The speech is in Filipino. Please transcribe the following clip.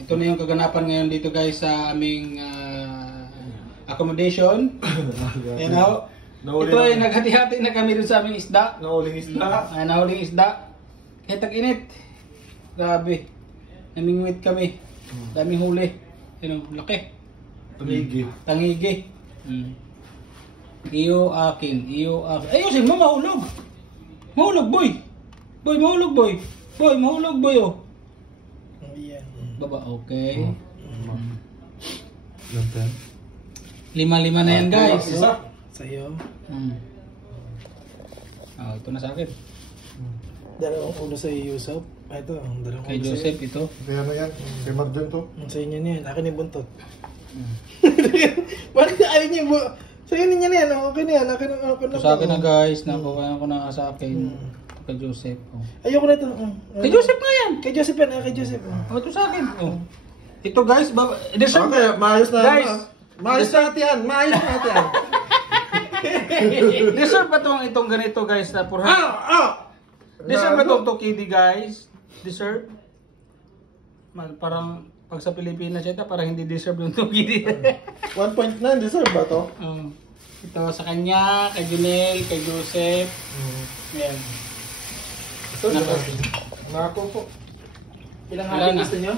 Ito na yung kaganapan ngayon dito guys sa aming accommodation. Ayan o. Ito ay naghati-hati na kami dun sa aming isda. Nahuling isda. Nahuling isda. Kaya tag-init. Grabe. Namingwit kami. Daming huli. Ano, laki. Tangigi. Iyo akin. Ayusin mo, mahulog. Mahulog boy. Boy, mahulog boy. Boy, mahulog boy oh. Baba, okay. 5-5 na yan guys. Sa'yo. Ito na sa akin. Dalawang ulo sa Yusuf. Ito, dalawang Kay ulo Joseph ito. Kaya na yan. Kay Marjan to. Sa inyo na yan. Akin yung buntot. Bakit ayaw niyo mo? Sa inyo na yan. Okay na yan. Akin na. Ito sa akin na guys. Nakuha ko na sa akin. Kay Joseph. Ayoko na ito. Kay Joseph nga yan. Kay Joseph yan. Kay Joseph. Ito sa akin. Ito guys. Deserve. Okay, maayos na Guys. Maayos natin yan. Maayos natin yan. Deserve ba itong ganito guys na 400? Deserve ba itong Tokidi guys? Deserve? Parang pag sa Pilipinas ito parang hindi deserve yung Tokidi. 1.9 deserve ba to? Ito sa kanya, kay Junel, kay Joseph. Ayan. Nako po. Ilang hati gusto nyo?